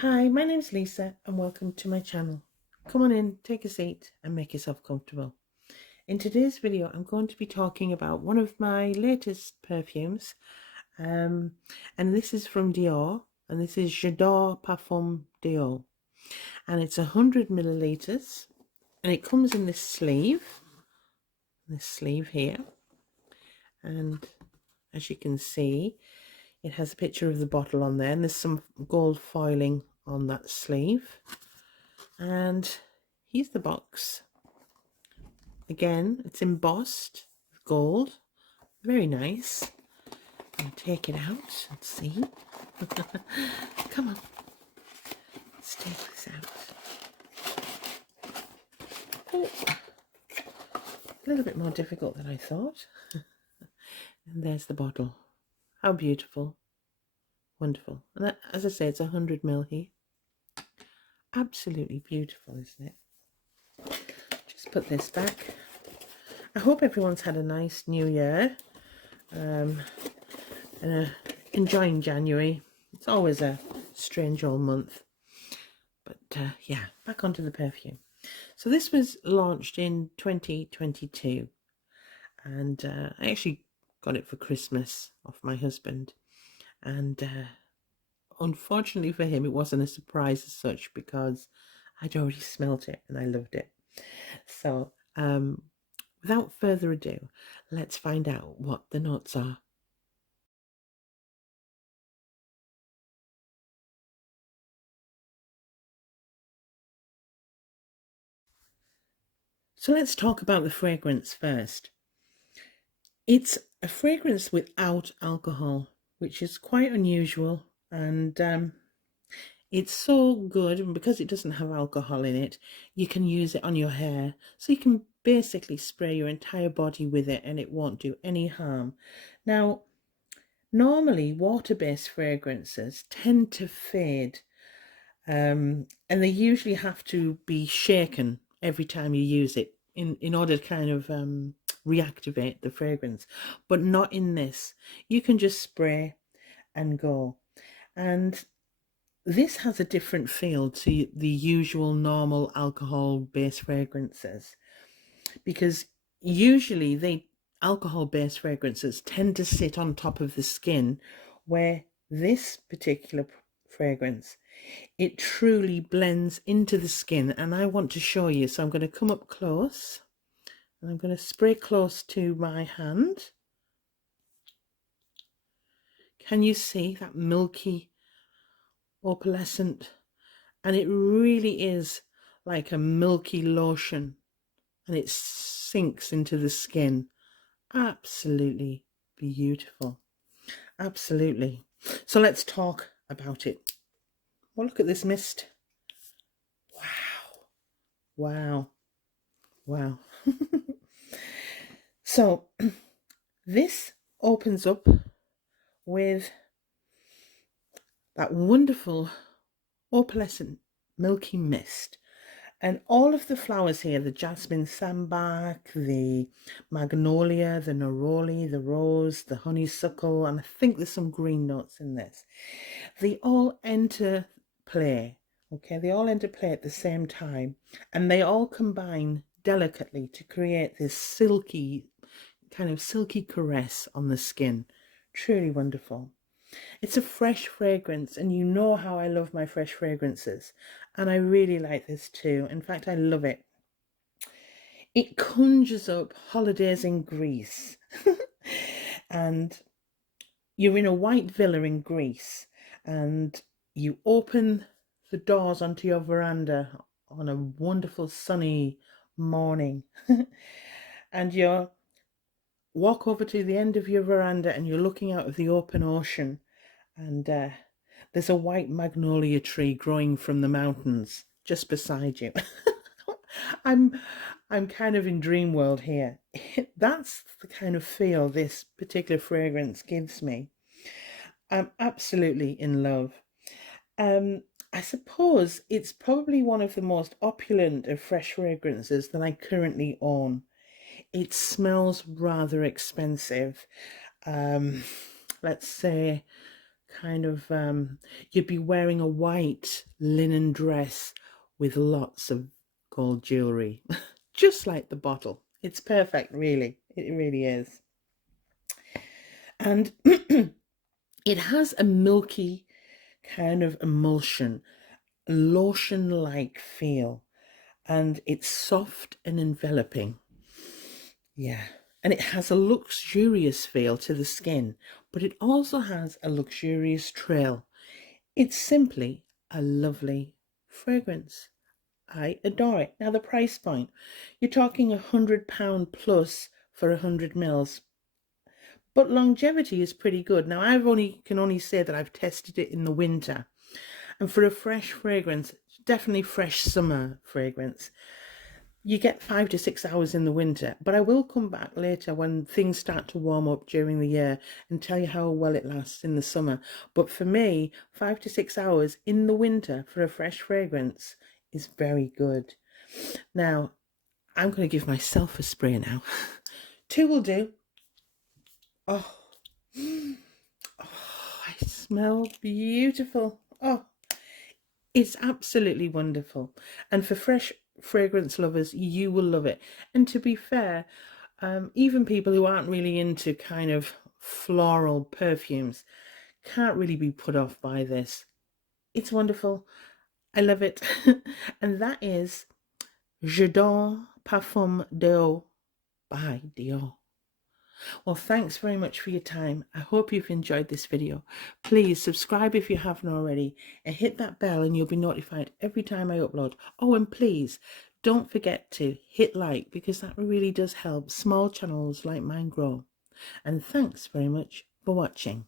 Hi, my name's Lisa and welcome to my channel. Come on in, take a seat and make yourself comfortable. In today's video I'm going to be talking about one of my latest perfumes and this is from Dior, and this is J'adore Parfum Dior, and it's 100 milliliters and it comes in this sleeve here, and as you can see it has a picture of the bottle on there, and there's some gold foiling on that sleeve. And here's the box. Again, it's embossed with gold. Very nice. I'll take it out and see. Come on. Let's take this out. Oh, a little bit more difficult than I thought. And there's the bottle. How beautiful. Wonderful. And that, as I say, it's 100 ml here. Absolutely beautiful, isn't it? Just put this back. I hope everyone's had a nice new year and enjoying January. It's always a strange old month, but yeah, back onto the perfume. So this was launched in 2022, and I actually got it for Christmas off my husband, and unfortunately for him it wasn't a surprise as such because I'd already smelt it and I loved it. So without further ado, let's find out what the notes are. So let's talk about the fragrance first. It's a fragrance without alcohol, which is quite unusual, and it's so good, and because it doesn't have alcohol in it, you can use it on your hair. So you can basically spray your entire body with it and it won't do any harm. Now, normally water-based fragrances tend to fade, and they usually have to be shaken every time you use it in order to kind of reactivate the fragrance, but not in this. You can just spray and go, and this has a different feel to the usual normal alcohol based fragrances, because usually alcohol based fragrances tend to sit on top of the skin, where this particular fragrance, it truly blends into the skin. And I want to show you, so I'm going to come up close and I'm going to spray close to my hand. Can you see that milky opalescent? And it really is like a milky lotion, and it sinks into the skin. Absolutely beautiful. Absolutely. So let's talk about it. Well, look at this mist. Wow. Wow. Wow. So this opens up with that wonderful opalescent milky mist, and all of the flowers here, the jasmine sambac, the magnolia, the neroli, the rose, the honeysuckle, and I think there's some green notes in this, they all enter play. Okay, they all enter play at the same time, and they all combine delicately to create this silky, kind of silky caress on the skin. Truly wonderful. It's a fresh fragrance, and you know how I love my fresh fragrances, and I really like this too. In fact, I love it. It conjures up holidays in Greece. And you're in a white villa in Greece, and you open the doors onto your veranda on a wonderful sunny morning and you walk over to the end of your veranda and you're looking out of the open ocean, and there's a white magnolia tree growing from the mountains just beside you. I'm kind of in dream world here. That's the kind of feel this particular fragrance gives me. I'm absolutely in love. I suppose it's probably one of the most opulent of fresh fragrances that I currently own. It smells rather expensive. Let's say kind of, you'd be wearing a white linen dress with lots of gold jewelry, just like the bottle. It's perfect, really. It really is. And it has a milky kind of emulsion, lotion-like feel, and it's soft and enveloping. Yeah. And it has a luxurious feel to the skin, but it also has a luxurious trail. It's simply a lovely fragrance. I adore it. Now the price point, you're talking £100 plus for 100 mils, but longevity is pretty good. Now can only say that I've tested it in the winter, and for a fresh fragrance, definitely fresh summer fragrance, you get 5 to 6 hours in the winter. But I will come back later when things start to warm up during the year and tell you how well it lasts in the summer. But for me, 5 to 6 hours in the winter for a fresh fragrance is very good. Now, I'm going to give myself a spray now. 2 will do. Oh, oh, I smell beautiful. Oh, it's absolutely wonderful. And for fresh fragrance lovers, you will love it. And to be fair, even people who aren't really into kind of floral perfumes can't really be put off by this. It's wonderful. I love it. And that is J'adore Parfum Dior by Dior. Well, thanks very much for your time. I hope you've enjoyed this video. Please subscribe if you haven't already and hit that bell and you'll be notified every time I upload. Oh, and please don't forget to hit like, because that really does help small channels like mine grow. And thanks very much for watching.